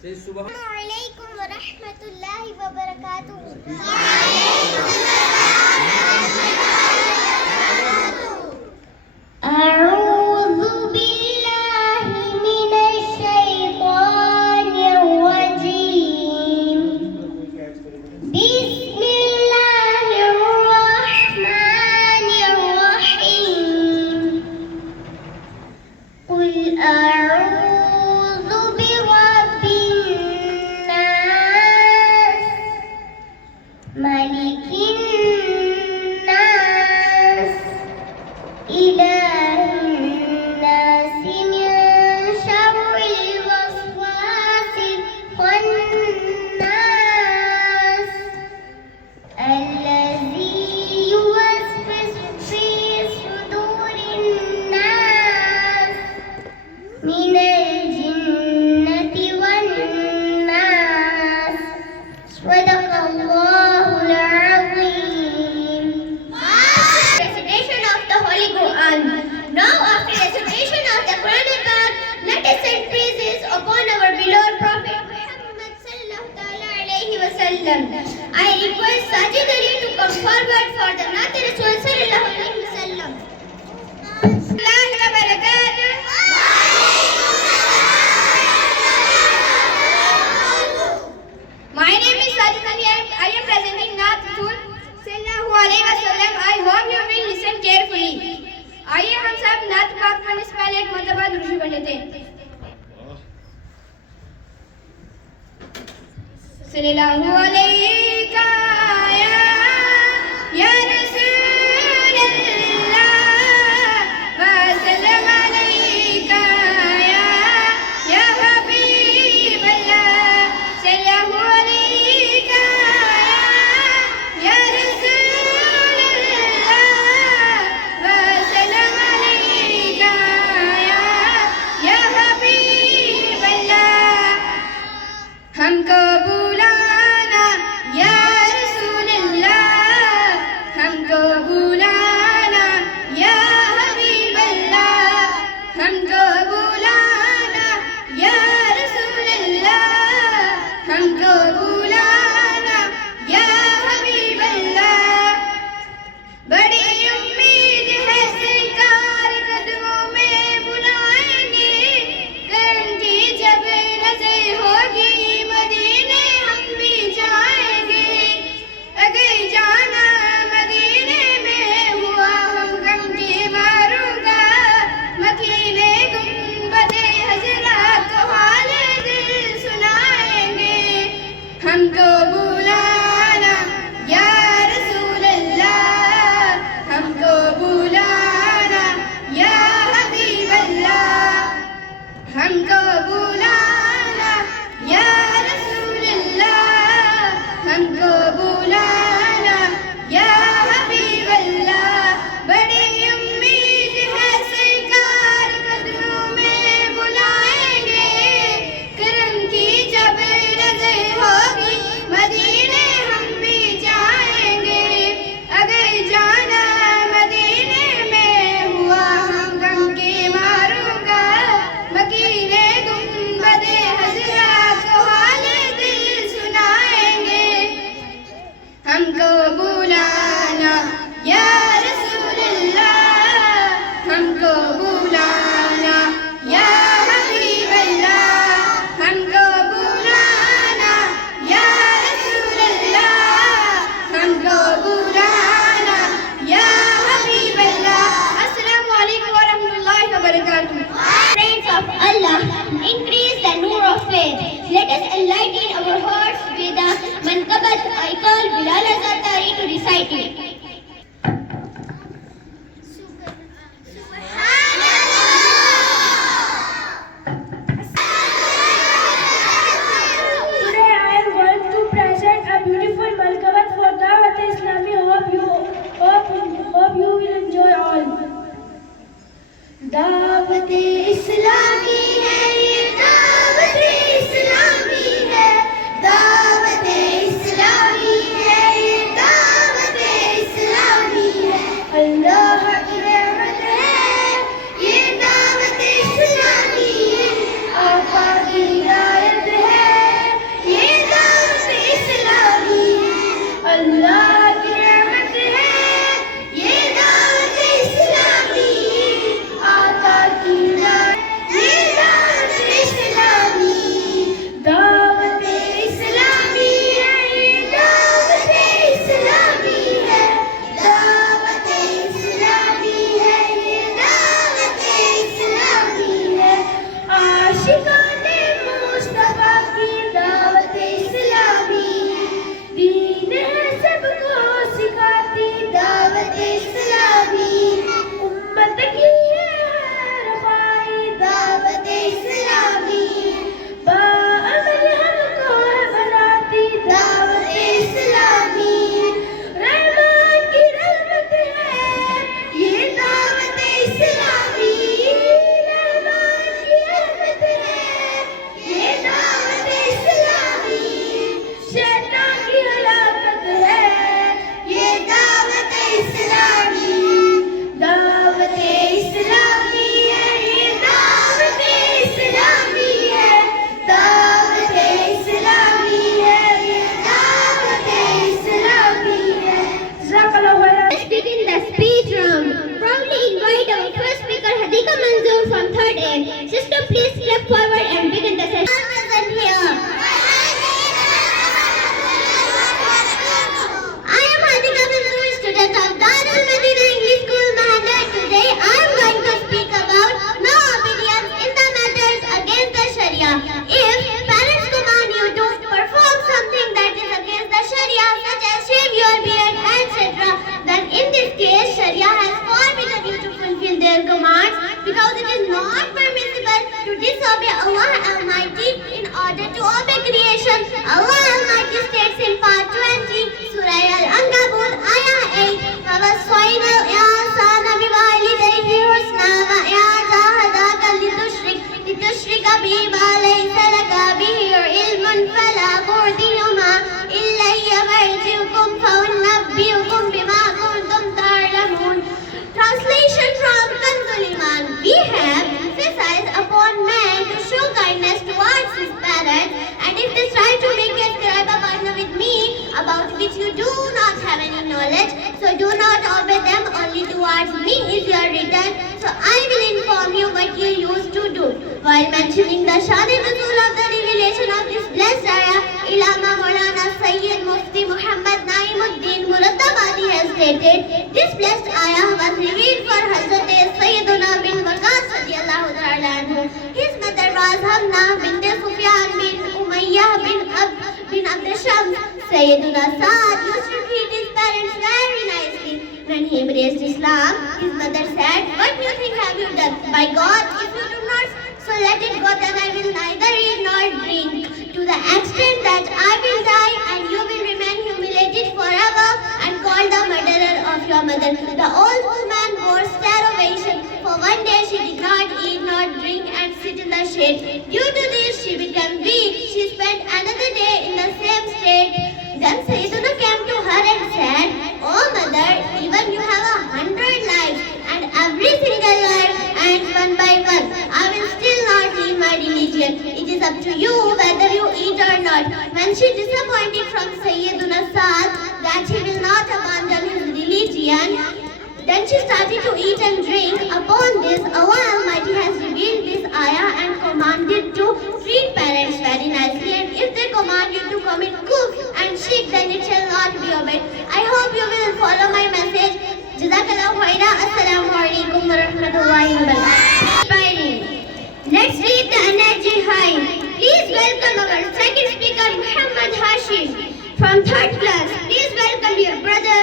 Assalamualaikum warahmatullahi wabarakatuh. A'udzu billahi minasy syaithanir rajim. Bismillahirrahmanirrahim. Qul a'udzu birabbin nas, malikin nas, ilahin nas, min syarril waswasil khannas, allazi yuwaswisu fi sudurin nas, minal jinnati wan nas. Sadaqallahul azim. Recitation of the Holy Quran. Now, after recitation of the Quranic Quran, let us sing praises upon our beloved Prophet Muhammad sallallahu alaihi wasallam. I request Sajid Ali to come forward for the Naat Rasul sallallahu alaihi wasallam. Assalamu wa barakatuh. My name is Sajid Ali and I am presenting Naat Rasul sallallahu alaihi wasallam. I hope you will listen carefully. आइए हम सब नात पाक पढ़ने से पहले एक मरतबा दुरूद पढ़ लेते हैं। सल्लल्लाहु अलैका या रसूलल्लाह व सल्लम अलैका या हबीबल्लाह। सल्लल्लाहु अलैका या रसूलल्लाह व सल्लम अलैका या हबीबल्लाह। हमको बुलाना या रसूलल्लाह, हमको बुलाना या हबीबल्लाह, हमको बुलाना या रसूलल्लाह, हमको बुलाना या हबीबल्लाह। बड़ी उम्मीद है सरकार कदमों में बुलाएंगे, करम की जब नजर होगी मदीने हम भी जाएंगे। अगर जाना मदीने में हुआ हम गम के मारूंगा, मकीने गुंबदे हजरा को हाले दिल सुनाएंगे। हमको बुलाना या रसूलल्लाह, हमको बुलाना या हबीबल्लाह, हमको बुलाना या रसूलल्लाह, हमको बुलाना या हबीबल्लाह। बड़ी उम्मीद है सरकार कदमों में बुलाएंगे, करम की जब नजर होगी मदीने हम भी जाएंगे। अगर जाना मदीने में हुआ हम गम के मारूंगा, मकीने गुंबदे हजरा को हाले दिल सुनाएंगे। हमको बुलाना या रसूलल्लाह, हमको बुलाना या हबीबल्लाह, हमको बुलाना या रसूलल्लाह, हमको बुलाना या हबीबल्लाह। अस्सलामु अलैकुम व रहमतुल्लाहि व बरकातुहू। Friends of Allah, increase the nur of faith. Let us enlighten our hearts with the manqabat. I call Bilal Azatari to recite it. Today I am going to present a beautiful manqabat for Dawat Islami. Hope you will enjoy all. Dawat Islami है ये, दावत इस्लामी है, दावत इस्लामी है ये, दावत because it is not permissible to disobey Allah Almighty in order to obey creation. Allah Almighty states in part 20, Surah Al-Ankabut, Ayah 8, وَوَصَّيْنَا الْإِنسَانَ بِوَالِدَيْهِ حُسْنًا وَإِنْ جَاهَدَاكَ لِتُشْرِكَ بِي مَا لَيْسَ لَكَ بِهِ عِلْمٌ فَلَا تُطِعْهُمَا إِلَيَّ مَرْجِعُكُمْ فَأُنَبِّئُكُم بِمَا كُنتُمْ تَعْمَلُونَ. Translation from Kanzul Iman. We have emphasized upon man to show kindness towards his parents, and if they try to make you ascribe a partner with me about which you do not have any knowledge, so do not obey them, only towards me is your return, so I will inform you what you used to do. While mentioning the Shan-e-Nuzul of the revelation of this blessed ayah, Ilama Maulana Sayyid Mufti Muhammad Naimuddin Muraddabadi has stated, this blessed ayah was revealed for Hazrat Sayyiduna bin Waqas radiyallahu ta'ala anhu. His mother was Hamna bint Sufyan bin Umayyah bin Abd Shams. Sayyiduna Sa'ad used to treat his parents very nicely. When he embraced Islam, his mother said, "What new thing have you done? By God, if you do not, so let it go, then I will neither eat nor drink, to the extent that I will die and you will remain humiliated forever and called the murderer of your mother." The old woman bore starvation. For one day she did not eat nor drink and sit in the shade. Due to this, she became weak. She spent another day in the same state. Then Sayyiduna came to her and said, "Oh mother, even you have 100 lives, and every single life ends one by one. I will still not leave my religion. It is up to you whether you eat or not." When she disappointed from Sayyiduna Sa'ad that he will not abandon his religion, then she started to eat and drink. Upon this, Allah Almighty has revealed this ayah and commanded to treat parents very nicely, and if they command you to commit kufr and shirk, then it shall not be obeyed. I hope you will follow my message. Jazakallahu khairan. Assalamu alaikum wa rahmatullahi wa barakatuh. Let's keep the energy high. Please welcome our second speaker, Muhammad Hashim from 3rd class. Please welcome your brother.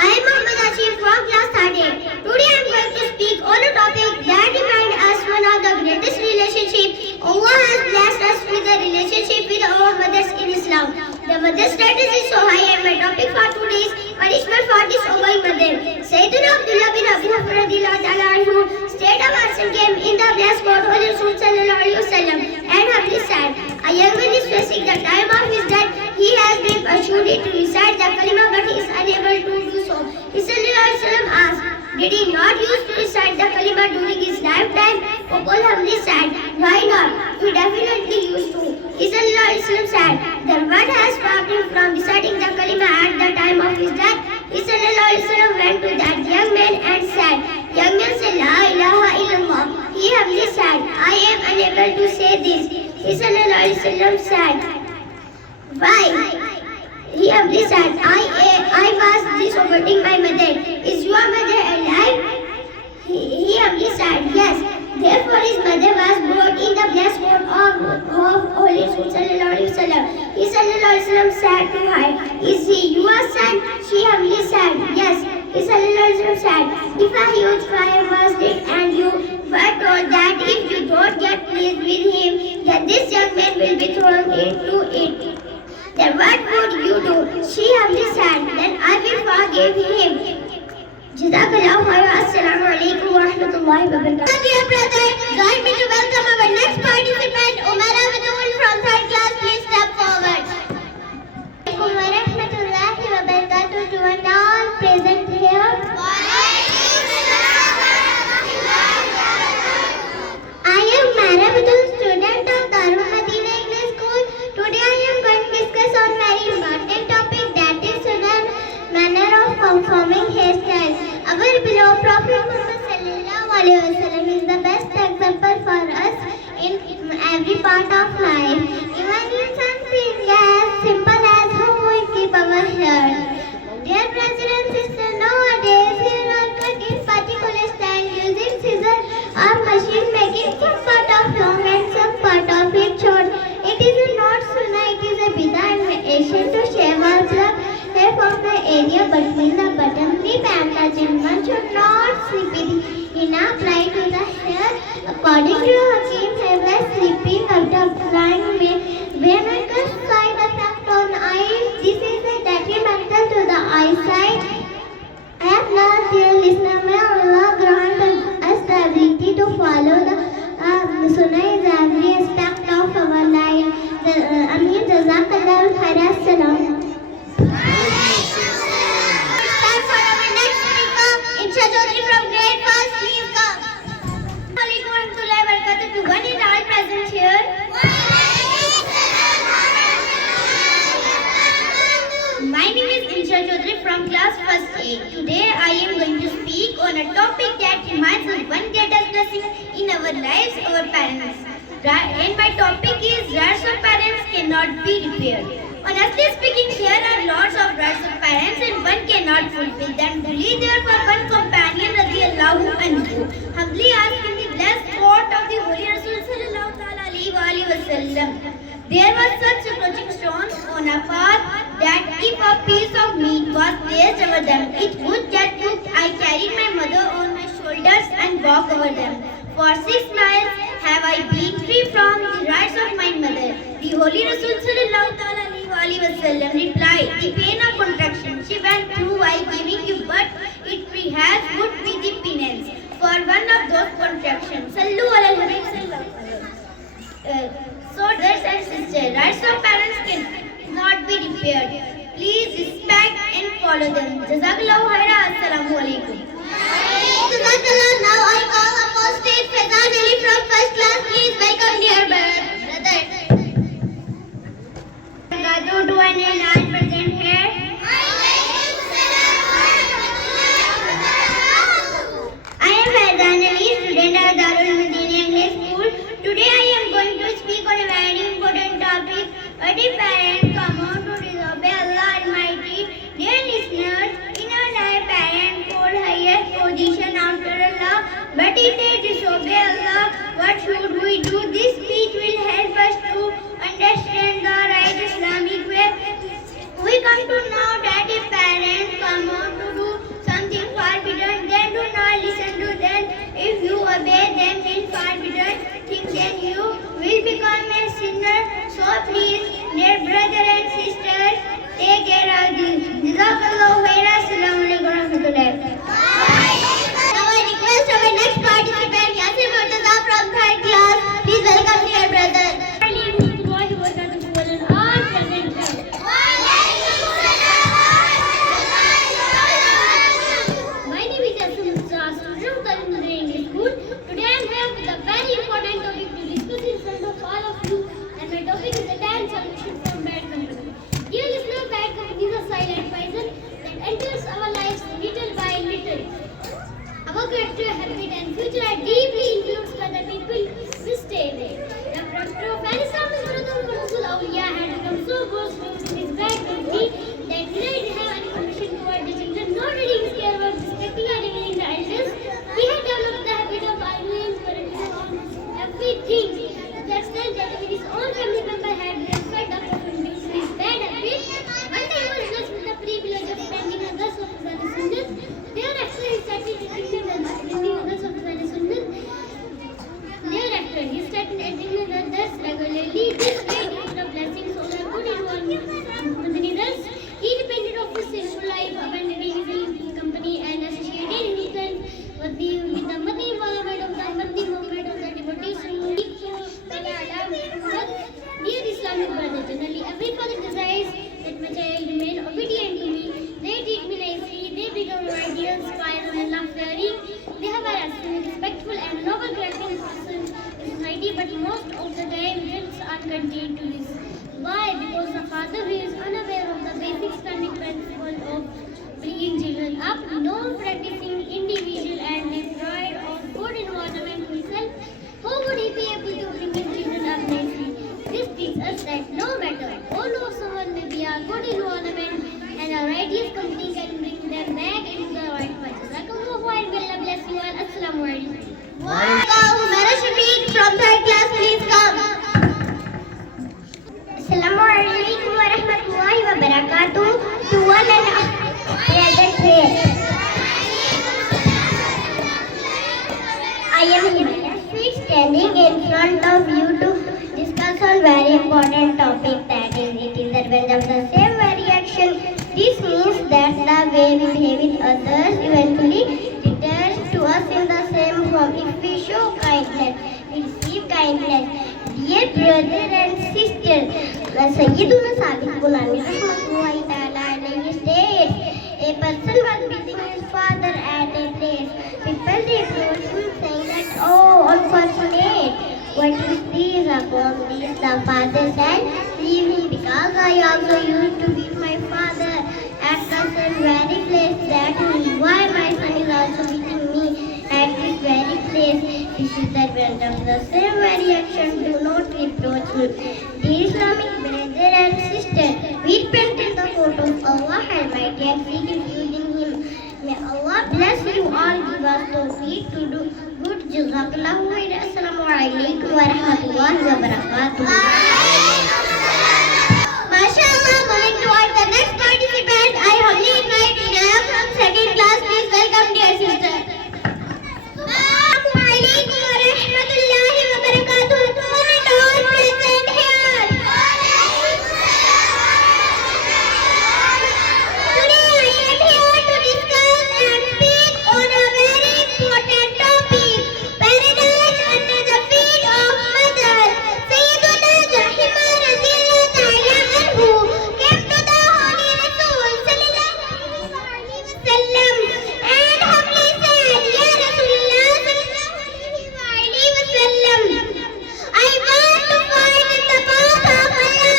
I am Muhammad Hashim from class 3rd. Today I am going to speak on a topic that reminds us one of the greatest relationships. Allah has blessed us with a relationship with our mothers in Islam. The mother status is so high, and my topic for today is punishment for disobeying mother. Sayyidina Abdullah bin Abi Bakr radiyallahu ta'ala anhu state a person came in the blessed court of Rasul sallallahu alaihi wasallam and humbly said, "A young man is facing the time of his death. He has been persuaded to recite the kalima, but he is unable to do so." He sallallahu alaihi wasallam asked, "Did he not used to recite the kalima during his lifetime?" People humbly said, "Why not? He definitely used to." He sallallahu alaihi wasallam said, "Then what has stopped him from reciting the kalima at the time of his death?" He sallallahu alaihi wasallam went to that young man and said, "Young man, say La ilaha illallah." He humbly said, "I am unable to say this." He sallallahu alaihi wasallam said, "Why?" He humbly said, I was disobeying my mother. Is your mother alive?" He humbly said, "Yes." Therefore his mother was brought in the blessed court of Holy Rasul sallallahu alaihi wasallam. He sallallahu alaihi wasallam said to her, "Is he your son?" She humbly said, "Yes." He sallallahu alaihi wasallam said, "If a huge fire was lit and you were told that if you don't get pleased with him, then this young man will be thrown into it, then what would you do?" She humbly said, "Then I will forgive him." Jazakallahu khairan. Assalamu alaikum wa rahmatullahi wa barakatuh. Dear brother, join me to welcome our next participant, Umar Abdul from 3rd class. Please step forward. Assalamu alaikum wa rahmatullahi wa barakatuh to all present here. I am Umar Abdul, student of Darul Madina English School. Today I am going to discuss on very important topic, that is sunnah, manner of performing hairstyle. Our beloved Prophet Muhammad sallallahu alaihi wasallam is the best example for us in every part of life. Even in something as simple as how we keep our hair. Dear brothers and sisters, nowadays hair are cut in particular style using scissors or machine, making some part of long and some now apply to the hair. According to Hakim, hair was slipping out of line when I could side effect on eyes. This is a detrimental to the eyesight. At last, dear listener, may Allah grant us the ability to follow the Sunnah in every aspect of our life. Ameen, Jazakallah khairan. Salam. Insha Chaudhary from grade 1st, please come. Assalamualaikum warahmatullahi wabarakatuh to one and all present here. My name is Insha Chaudhary from class 1st A. Today I am going to speak on a topic that reminds us one greatest blessing in our lives, our parents. And my topic is rights of parents cannot be repaired. Honestly speaking, there are lots of rights of parents and one cannot fulfill them. Only therefore one companion radiallahu anhu humbly asked in the blessed quote of the Holy Rasul sallallahu alaihi wasallam. There was such a approaching stones on a path that if a piece of meat was placed over them, it would get cooked. I carried my mother on my shoulders and walked over them. For 6 miles have I been free from the rights of my mother. The Holy Rasul sallallahu alaihi wasallam replied, the pain of contraction she went through while giving you birth, it perhaps would be the penance for one of those contractions. Sallu ala al-Habib sallallahu alaihi wasallam. So, brothers and sisters, rights of parents cannot be repaired. Please respect and follow them. Jazakallahu khairan. Assalamu alaikum. Jazakallah. Now I call upon stage Faizan Ali from first class. Please welcome dear brother. To one and all present here. I am Faizan Ali, student of Darul Madina English School. Today I am going to speak on a very important topic. What if parents come out to disobey Allah Almighty? Dear listeners, in our life parents hold highest position after Allah. But if they disobey Allah, what should we do? This speech will help us to understand the right Islamic way. We come to know that if parents come out to do something forbidden, then do not listen to them. If you obey them in forbidden things, then you will become a sinner. So please, dear brother and sisters, take care of this. Jazakallahu khairan. Assalamu alaikum warahmatullahi wabarakatuh. Now I request our next participant, Yasir Murtaza from 3rd class. Please welcome dear brother. My name is Yasir Murtaza, student of Darul Madina English School. Today I am here with a very important topic to discuss in front of all of you, and my topic is the 10 solutions from bad company. Dear listener, bad company is a silent poison that enters our lives little by little. Our character, habit, and future are deeply influenced by the people we stay with. The Prophet of Islam is Rasul Awliya had become so close to his bad company that he didn't have any permission toward the children, nor did he care about respecting or revealing the elders. He had developed the habit of arguing for everything to the extent that even his own family member had been fed up of his bad habit. One day he was blessed with the privilege of spending others of his descendants. Thereafter he started attending others regularly. This made him the blessings of the good environment. He repented of his sinful life, abandoning his company and associated himself with the Madni environment of the Madni movement of the devotees who seek to dear Islamic brother. Generally, every father desires that my child remain obedient to me. They treat me nicely, they become ideal, inspired and love-fearing. They have a respectful and noble character in society, but most of the time kids are contained to this. Why? Because the father who is unaware of the basic Islamic principle of bringing children up, non-practicing individual and deprived of good environment himself, how would he be able to bring his children up nicely? This teaches us that no matter how low someone may be, a good environment and a righteous company can bring them back into the right path. Allah bless you all. Assalamu alaikum. Humera Shafiq from 3rd class, please come. Assalamu alaikum wa rahmatullahi wa barakatuh. To one and present here. I am Himanshu standing in front of you to discuss on very important topic, that is, it is the revenge of the same very action. This means that the way we behave with others eventually returns to us in the same form. If we show kindness, we receive kindness. Dear brother and sister, Sayyiduna Sadiq Gulami Rahmatullahi Ta'ala alayhi states, a person was visiting his father at a place. People reproached him saying that, oh, unfortunate, what is this upon this? The father said, leave him because I also used to beat my father at the same very place. That is why my son is also beating me at this very place. This is the result of the same very action. Do not reproach me. Dear Islamic brother and sister, we repent in the court of Allah Almighty and seek refuge in Him. May Allah bless you all, give us tawfiq to do good. Jazakallahu khairan. Assalamu alaikum wa rahmatullahi wa barakatuh. MashaAllah, moving towards the next participant, I humbly invite Inaya from second class. Please welcome dear sister. Assalamu alaikum wa rahmatullahi wa barakatuh. One and all present here. Today I am here to discuss and speak on a very important topic, paradise under the feet of mother. Sayyiduna Zahima radhiyallahu ta'ala anhu came to the Holy Rasul sallallahu alaihi wasallam and humbly said, Ya Rasulullah sallallahu alaihi wasallam, I want to find the path of Allah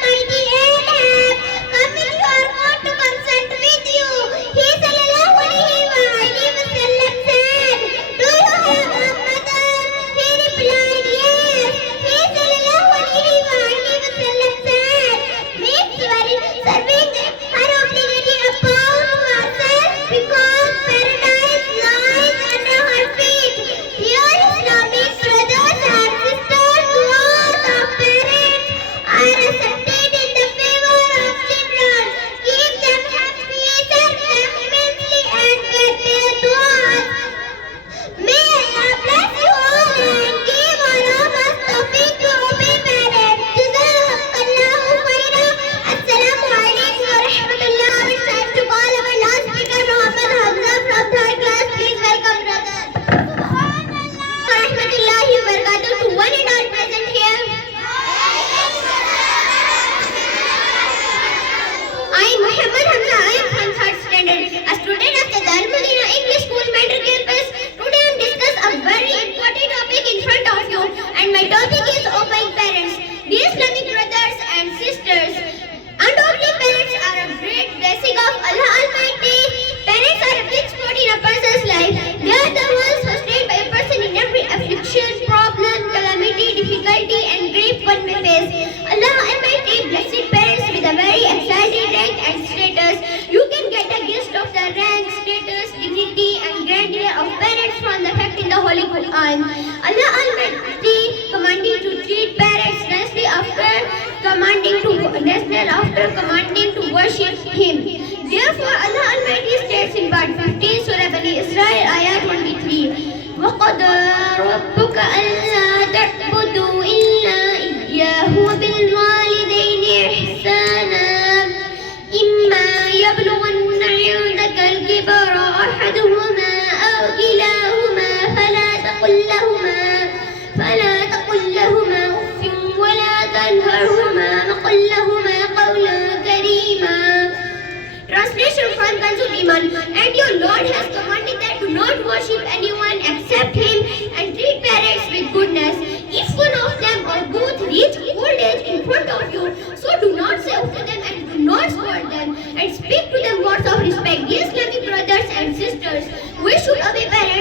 Almighty and have come in your court to consent with you. He sallallahu alaihi wasallam said, do you have a mother? He replied, yes. He sallallahu alaihi wasallam said, make sure serving her obligatory upon yourself because paradise lies under her feet. Dear Islamic brothers and sisters, du'as of parents are accepted in the favor of children. Keep them happy, serve them immensely, and get their du'as. May Allah bless you all and give all of us tawfiq to obey parents. Jazakallahu khairan. Assalamu alaikum wa rahmatullah. It's time to call our last speaker, Muhammad Hamza from third class. Please welcome brother. Subhanallah. Rahmatullahi wa barakatuh to one and all present here. I am Muhammad Hamza. I am from third standard, a student of the Darul Madina English School, Mentor Campus. Today I am discuss a very important topic in front of you, and my topic is obeying parents. Dear Islamic brothers and sisters, undoubtedly parents are a great blessing of Allah Almighty. Parents are a big spot in a person's life. They are the ones who stand by a person in every affliction, problem, calamity, difficulty, and grief one may face. Allah Almighty blessed parents with a very exalted rank and status. You can get a gist of the rank, status, dignity, and grandeur of parents from the fact in the Holy Quran. Allah Almighty commanding to treat parents nicely after commanding to worship Him. Therefore, Allah Almighty states in part 15, Surah Bani Israel, ayah 23, وَقَضَى رَبُّكَ أَلَّا تَعْبُدُوا إِلَّا إِيَّاهُ وَبِالْوَالِدَيْنِ إِحْسَانًا إِمَّا يَبْلُغَنَّ عِندَكَ الْكِبَرَ أَحَدُهُمَا أَوْ كِلَاهُمَا فلا تقل لهما أف ولا تنهرهما وقل لهما قولا كريما. Translation from Kanzul Iman. And your Lord has commanded that do not worship anyone except Him and treat parents with goodness. If one of them or both reach old age in front of you, so do not say to them and do not scold them and speak to them words of respect. Dear Islamic brothers and sisters, we should obey parents